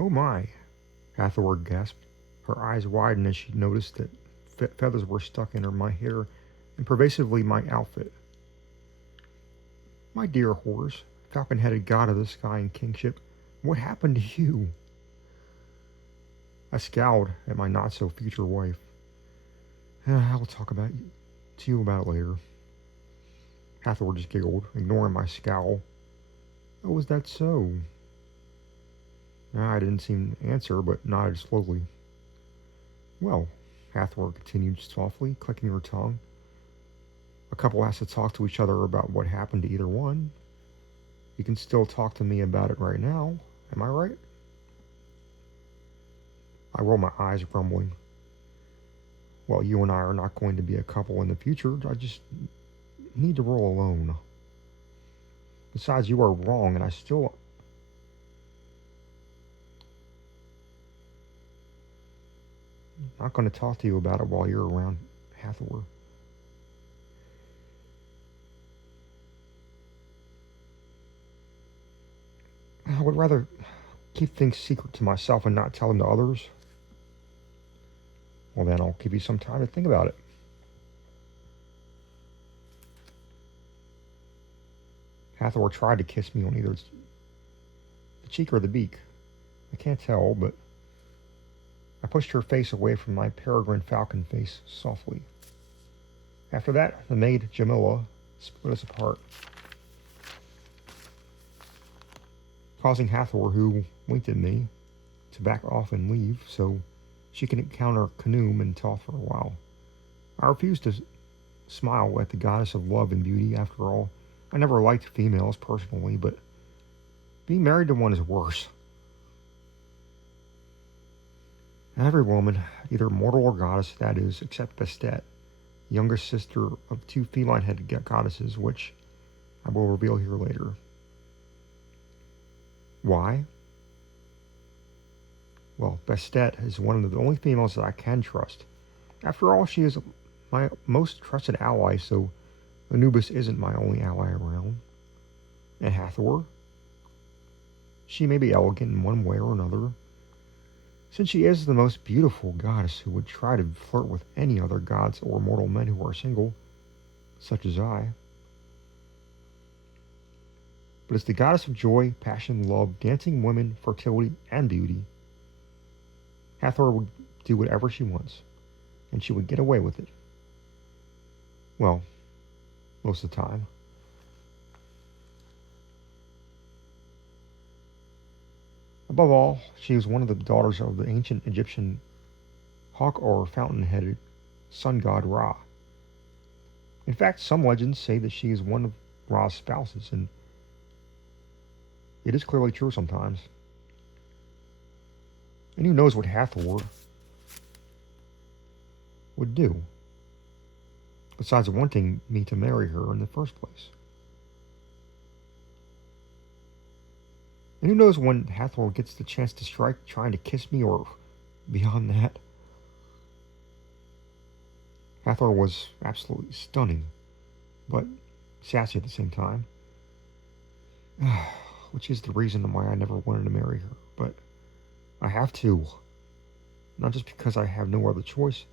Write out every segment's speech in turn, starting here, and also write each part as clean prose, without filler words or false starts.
Oh my, Hathor gasped. Her eyes widened as she noticed that feathers were stuck in my hair and pervasively my outfit. My dear horse, falcon-headed god of the sky and kingship, what happened to you? I scowled at my not-so-future wife. I'll talk to you about it later. Hathor just giggled, ignoring my scowl. Oh, is that so? I didn't seem to answer, but nodded slowly. Well, Hathor continued softly, clicking her tongue. A couple has to talk to each other about what happened to either one. You can still talk to me about it right now, am I right? I rolled my eyes, grumbling. Well, you and I are not going to be a couple in the future. I just need to roll alone. Besides, you are wrong, and I still... not going to talk to you about it while you're around, Hathor. I would rather keep things secret to myself and not tell them to others. Well, then I'll give you some time to think about it. Hathor tried to kiss me on either the cheek or the beak. I can't tell, but I pushed her face away from my peregrine falcon face softly. After that, the maid, Jamila, split us apart, causing Hathor, who winked at me, to back off and leave so she could encounter Khnum and Toth for a while. I refused to smile at the goddess of love and beauty. After all, I never liked females personally, but being married to one is worse. Every woman, either mortal or goddess, that is, except Bastet, youngest sister of two feline-headed goddesses, which I will reveal here later. Why? Well, Bastet is one of the only females that I can trust. After all, she is my most trusted ally, so Anubis isn't my only ally around. And Hathor? She may be elegant in one way or another, since she is the most beautiful goddess who would try to flirt with any other gods or mortal men who are single, such as I. But it's the goddess of joy, passion, love, dancing women, fertility, and beauty. Hathor would do whatever she wants, and she would get away with it. Well, most of the time. Above all, she was one of the daughters of the ancient Egyptian hawk or fountain-headed sun god Ra. In fact, some legends say that she is one of Ra's spouses, and it is clearly true sometimes. And who knows what Hathor would do, besides wanting me to marry her in the first place. And who knows when Hathor gets the chance to strike trying to kiss me or beyond that. Hathor was absolutely stunning, but sassy at the same time. Which is the reason why I never wanted to marry her. But I have to. Not just because I have no other choice.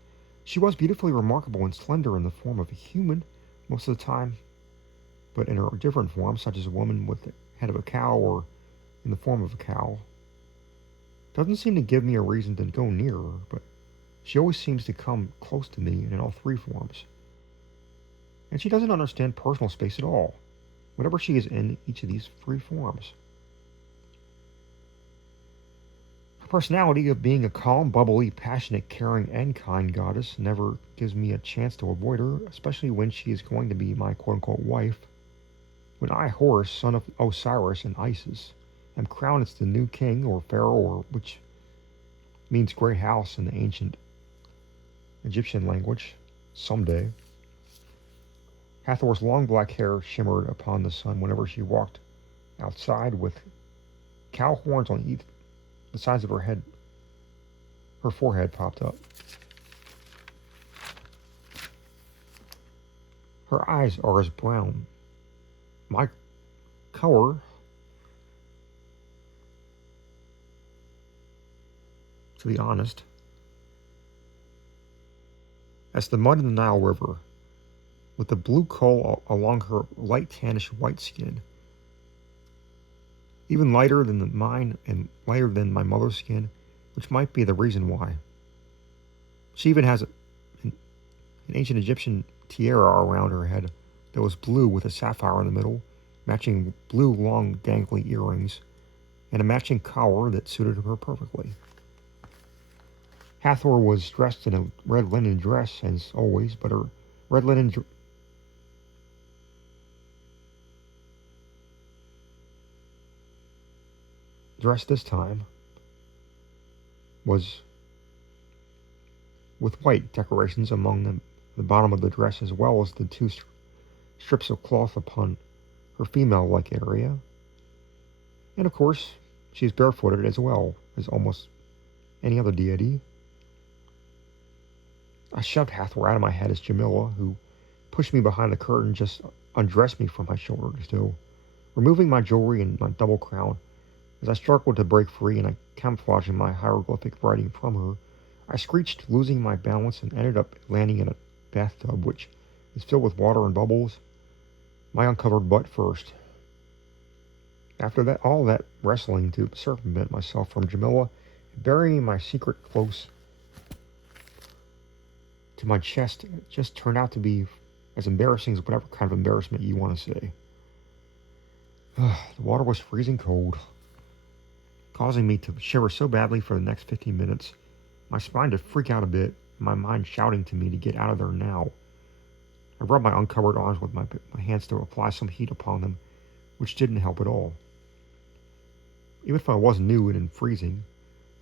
She was beautifully remarkable and slender in the form of a human most of the time, but in her different forms, such as a woman with the head of a cow or in the form of a cow. Doesn't seem to give me a reason to go near her, but she always seems to come close to me in all three forms. And she doesn't understand personal space at all, whenever she is in each of these three forms. Her personality of being a calm, bubbly, passionate, caring, and kind goddess never gives me a chance to avoid her, especially when she is going to be my quote-unquote wife. When I, Horus, son of Osiris and Isis, am crowned as the new king or pharaoh, or which means great house in the ancient Egyptian language, someday. Hathor's long black hair shimmered upon the sun whenever she walked outside with cow horns on the sides of her head. Her forehead popped up. Her eyes are as brown. My color to be honest. As the mud in the Nile River, with the blue coal along her light tannish white skin, even lighter than mine and lighter than my mother's skin, which might be the reason why. She even has an ancient Egyptian tiara around her head that was blue with a sapphire in the middle, matching blue long dangly earrings, and a matching collar that suited her perfectly. Hathor was dressed in a red linen dress, as always, but her red linen dress this time was with white decorations among the bottom of the dress, as well as the two strips of cloth upon her female-like area. And of course, she is barefooted as well as almost any other deity. I shoved Hathor out of my head as Jamila, who pushed me behind the curtain, just undressed me from my shoulders to, removing my jewelry and my double crown. As I struggled to break free and I camouflaging my hieroglyphic writing from her, I screeched, losing my balance, and ended up landing in a bathtub, which is filled with water and bubbles, my uncovered butt first. After that, all that wrestling to circumvent myself from Jamila, burying my secret close to my chest, it just turned out to be as embarrassing as whatever kind of embarrassment you want to say. The water was freezing cold, causing me to shiver so badly for the next 15 minutes, my spine to freak out a bit, my mind shouting to me to get out of there now. I rubbed my uncovered arms with my hands to apply some heat upon them, which didn't help at all. Even if I was nude and freezing,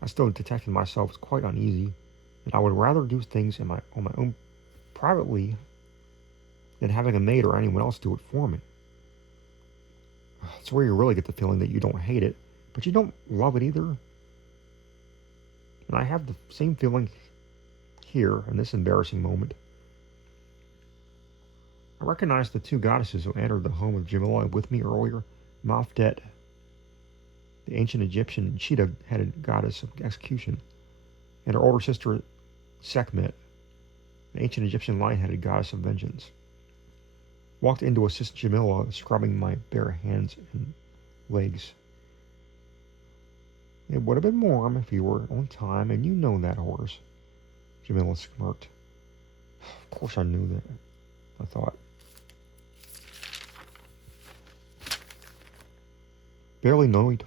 I still detected myself as quite uneasy, and I would rather do things on my own privately than having a maid or anyone else do it for me. It's where you really get the feeling that you don't hate it, but you don't love it either. And I have the same feeling here in this embarrassing moment. I recognized the two goddesses who entered the home of Jamila with me earlier, Mafdet, the ancient Egyptian cheetah-headed goddess of execution, and her older sister Sekhmet, the ancient Egyptian lion-headed goddess of vengeance. Walked in to assist Jamila, scrubbing my bare hands and legs. It would have been warm if you were on time, and you know that, Horace. Jamila smirked. Of course I knew that, I thought. Barely knowing.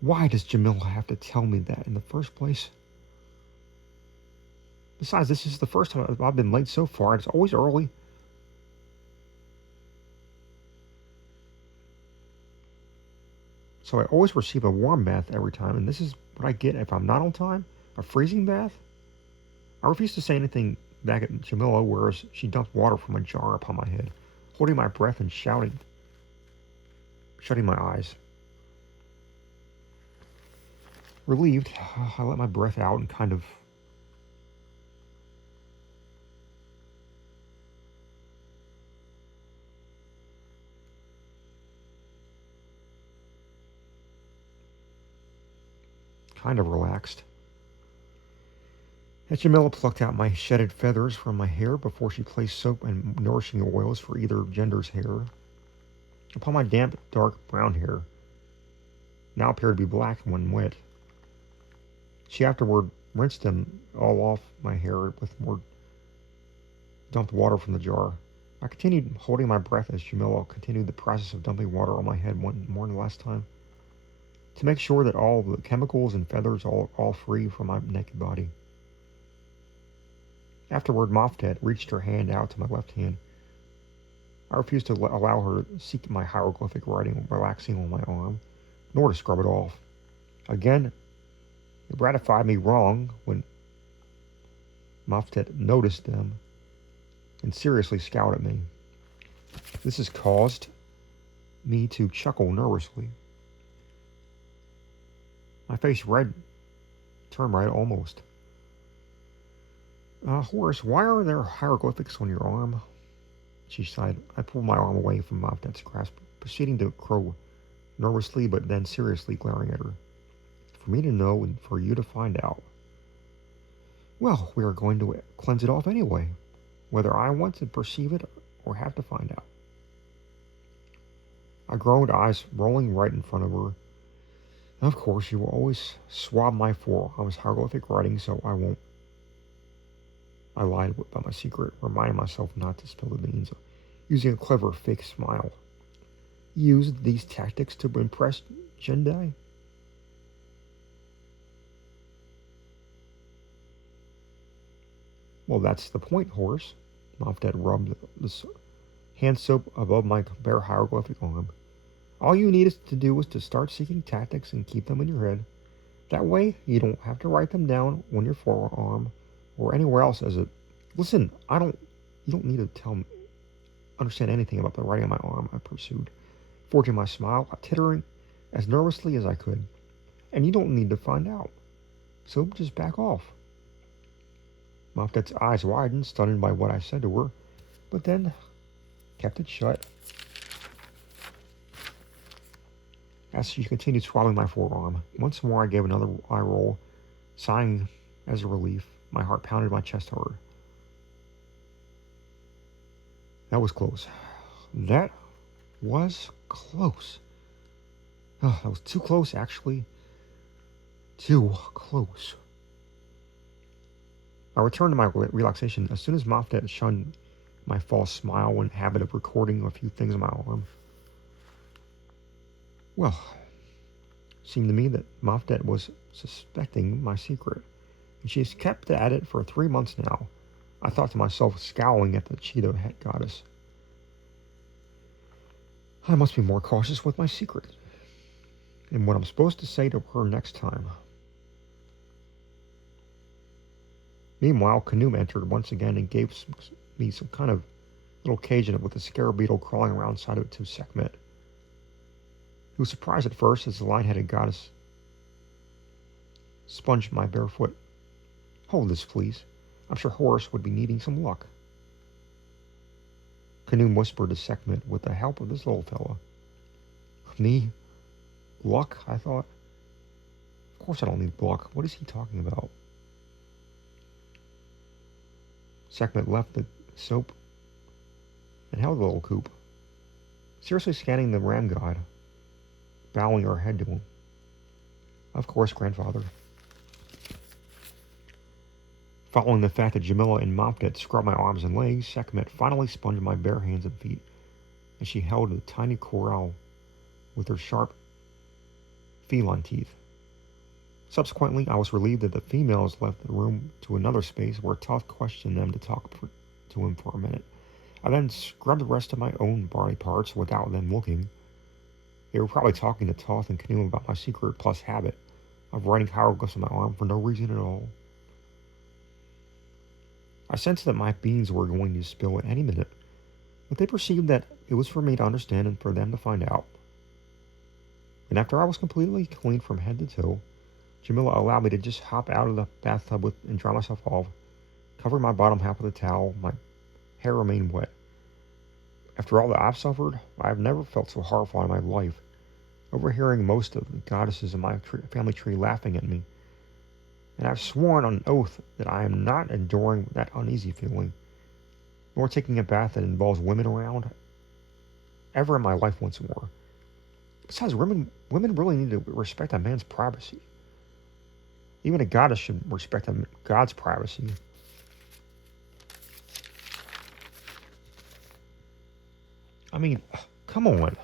Why does Jamila have to tell me that in the first place? Besides, this is the first time I've been late so far, and it's always early. So I always receive a warm bath every time, and this is what I get if I'm not on time? A freezing bath? I refused to say anything back at Jamila, whereas she dumped water from a jar upon my head, holding my breath and shouting, shutting my eyes. Relieved, I let my breath out and kind of relaxed. As Jamila plucked out my shedded feathers from my hair before she placed soap and nourishing oils for either gender's hair upon my damp, dark brown hair, now appeared to be black when wet. She afterward rinsed them all off my hair with more dumped water from the jar. I continued holding my breath as Jamila continued the process of dumping water on my head one more than last time, to make sure that all the chemicals and feathers are all free from my naked body. Afterward, Moftet reached her hand out to my left hand. I refused to allow her to seek my hieroglyphic writing relaxing on my arm, nor to scrub it off. Again, it ratified me wrong when Moftet noticed them and seriously scowled at me. This has caused me to chuckle nervously. My face turned red almost. Horace, why are there hieroglyphics on your arm? She sighed. I pulled my arm away from Moftet's grasp, proceeding to crow nervously but then seriously glaring at her. for me to know and for you to find out. Well, we are going to cleanse it off anyway, whether I want to perceive it or have to find out. I groaned, eyes rolling right in front of her. Of course, you will always swab my forearms hieroglyphic writing, so I won't. I lied about my secret, reminding myself not to spill the beans, using a clever fake smile. Use these tactics to impress Jendai? Well, that's the point, horse. Mofdet rubbed the hand soap above my bare hieroglyphic arm. All you need to do is to start seeking tactics and keep them in your head. That way, you don't have to write them down on your forearm or anywhere else as a... Listen, you don't need to understand anything about the writing on my arm, I pursued, forging my smile, tittering as nervously as I could. And you don't need to find out. So just back off. Mofdet's eyes widened, stunned by what I said to her, but then kept it shut. As she continued swabbing my forearm, once more I gave another eye roll, sighing as a relief. My heart pounded my chest hard. That was close. That was close. Oh, that was too close, actually. Too close. I returned to my relaxation as soon as Mofdet shunned my false smile and habit of recording a few things on my arm. Well, it seemed to me that Mofdet was suspecting my secret, and she has kept at it for 3 months now. I thought to myself, scowling at the cheetah head goddess. I must be more cautious with my secret, and what I'm supposed to say to her next time. Meanwhile, Khanum entered once again and gave me some kind of little cage in it with a scarab beetle crawling around inside of it to Sekhmet. He was surprised at first as the lion-headed goddess sponged my bare foot. Hold this, please. I'm sure Horus would be needing some luck. Khanum whispered to Sekhmet with the help of this little fella. Me? Luck? I thought. Of course I don't need luck. What is he talking about? Sekhmet left the soap and held the little coop, seriously scanning the ram god, bowing her head to him. Of course, grandfather. Following the fact that Jamila and Mofdet scrubbed my arms and legs, Sekhmet finally sponged my bare hands and feet, and she held a tiny corral with her sharp feline teeth. Subsequently, I was relieved that the females left the room to another space where Toth questioned them to talk to him for a minute. I then scrubbed the rest of my own body parts without them looking. They were probably talking to Toth and Khanum about my secret plus habit of writing hieroglyphs on my arm for no reason at all. I sensed that my beans were going to spill at any minute, but they perceived that it was for me to understand and for them to find out. And after I was completely clean from head to toe, Jamila allowed me to just hop out of the bathtub and dry myself off, covering my bottom half with a towel. My hair remained wet. After all that I've suffered, I've never felt so horrified in my life, overhearing most of the goddesses in my family tree laughing at me. And I've sworn on oath that I am not enduring that uneasy feeling, nor taking a bath that involves women around, ever in my life once more. Besides, women really need to respect a man's privacy. Even a goddess should respect a god's privacy. I mean, come on.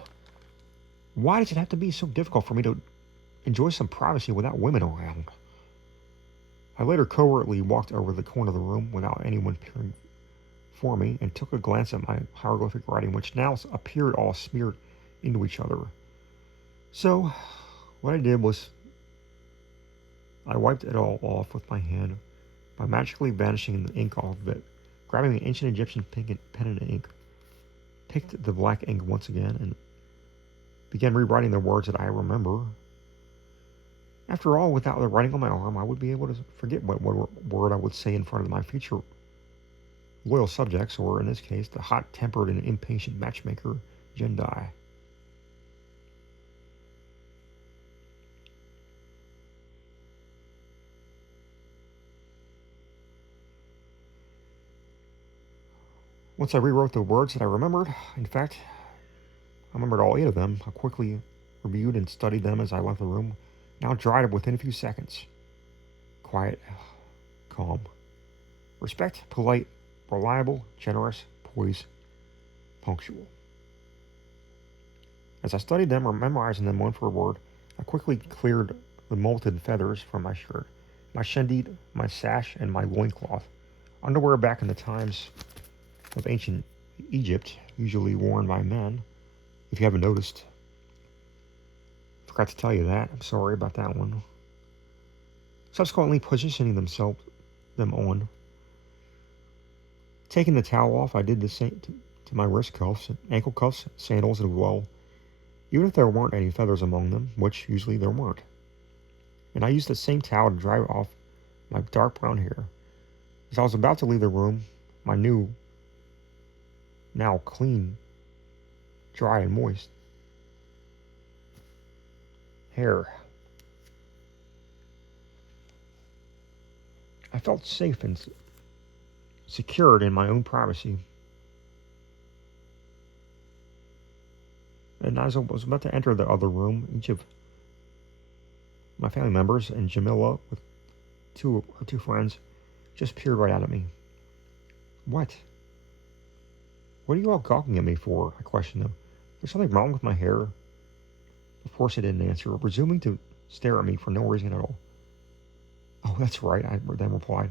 Why does it have to be so difficult for me to enjoy some privacy without women around? I later covertly walked over the corner of the room without anyone peering for me and took a glance at my hieroglyphic writing, which now appeared all smeared into each other. So, what I did was I wiped it all off with my hand by magically vanishing the ink off of it, grabbing the ancient Egyptian pen and ink, picked the black ink once again, and began rewriting the words that I remember. After all, without the writing on my arm, I would be able to forget what word I would say in front of my future loyal subjects, or in this case, the hot-tempered and impatient matchmaker, Jendai. Once I rewrote the words that I remembered, in fact, I remembered all 8 of them. I quickly reviewed and studied them as I left the room, now dried within a few seconds. Quiet, calm. Respect, polite, reliable, generous, poised, punctual. As I studied them, memorizing them one for word, I quickly cleared the molted feathers from my shirt, my shendit, my sash, and my loincloth. Underwear back in the times of ancient Egypt, usually worn by men, if you haven't noticed. Forgot to tell you that. I'm sorry about that one. Subsequently positioning them on. Taking the towel off, I did the same to my wrist cuffs, ankle cuffs, sandals as well, even if there weren't any feathers among them, which usually there weren't. And I used the same towel to dry off my dark brown hair. As I was about to leave the room, my new, now clean, dry and moist hair. I felt safe and secured in my own privacy. And as I was about to enter the other room, each of my family members and Jamila, with her two friends, just peered right out at me. What? What are you all gawking at me for? I questioned them. There's something wrong with my hair? Of course I didn't answer, presuming to stare at me for no reason at all. Oh, that's right, I then replied.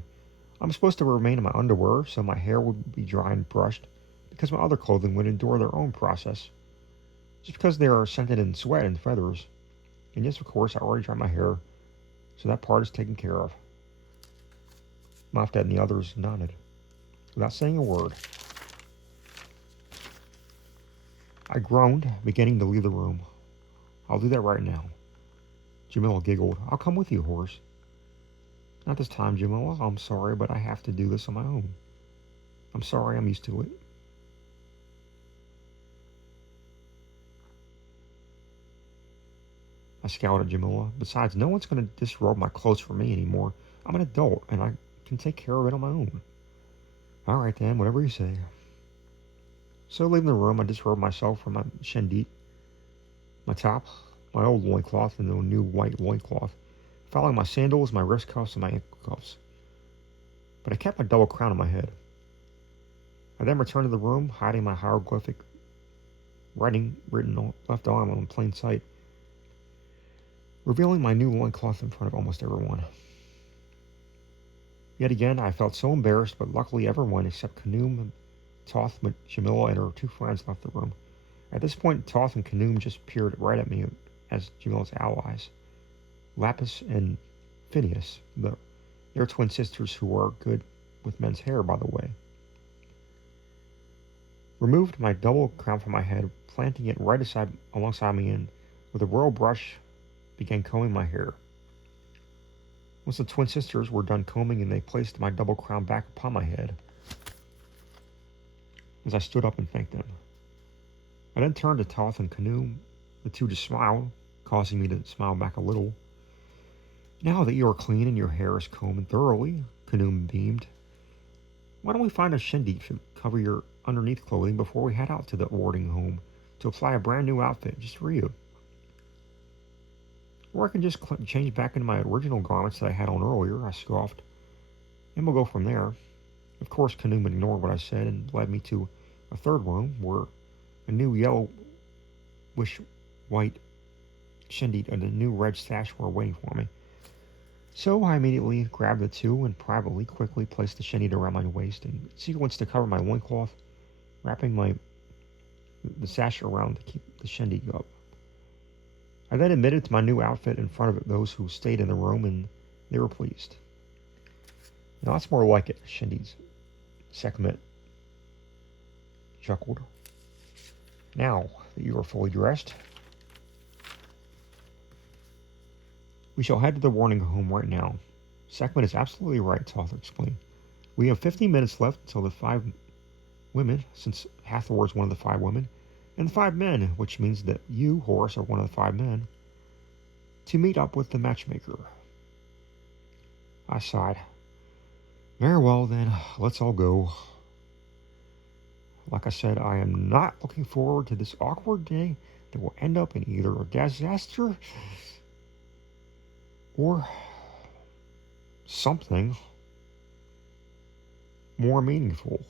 I'm supposed to remain in my underwear so my hair would be dry and brushed, because my other clothing would endure their own process. Just because they are scented in sweat and feathers. And yes, of course, I already dried my hair, so that part is taken care of. Mafdad and the others nodded, without saying a word. I groaned, beginning to leave the room. I'll do that right now. Jamila giggled. I'll come with you, Horace. Not this time, Jamila. I'm sorry, but I have to do this on my own. I'm sorry, I'm used to it. I scowled at Jamila. Besides, no one's going to disrobe my clothes for me anymore. I'm an adult, and I can take care of it on my own. All right, then, whatever you say. So, leaving the room, I disrobed myself from my shendit, my top, my old loincloth, and the new white loincloth, following my sandals, my wrist cuffs, and my ankle cuffs. But I kept my double crown on my head. I then returned to the room, hiding my hieroglyphic writing written on left arm in plain sight, revealing my new loincloth in front of almost everyone. Yet again, I felt so embarrassed, but luckily everyone except Kanoom, Toth, Jamila, and her two friends left the room. At this point, Toth and Kanoom just peered right at me as Jamila's allies. Lapis and Phineas, their twin sisters who are good with men's hair, by the way. Removed my double crown from my head, planting it right alongside me, and with a royal brush began combing my hair. Once the twin sisters were done combing and they placed my double crown back upon my head, as I stood up and thanked them. I then turned to Toth and Kanoom. The two just smiled, causing me to smile back a little. Now that you are clean and your hair is combed thoroughly, Kanoom beamed, why don't we find a shendit to cover your underneath clothing before we head out to the boarding home to apply a brand new outfit just for you? Or I can just change back into my original garments that I had on earlier, I scoffed. And we'll go from there. Of course, Kanoom ignored what I said and led me to a third room where a new yellowish white shendit and a new red sash were waiting for me. So I immediately grabbed the two and privately quickly placed the shendit around my waist and sequenced to cover my loincloth, wrapping the sash around to keep the shendit up. I then admitted to my new outfit in front of those who stayed in the room, and they were pleased. Now that's more like it, Shendi's Sekhmet chuckled. Now that you are fully dressed, we shall head to the boarding home right now. Sekhmet is absolutely right, Toth explained. We have 15 minutes left until the 5 women, since Hathor is one of the 5 women, and the 5 men, which means that you, Horace, are one of the 5 men, to meet up with the Matchmaker. I sighed. Very well, then, let's all go. Like I said, I am not looking forward to this awkward day that will end up in either a disaster or something more meaningful.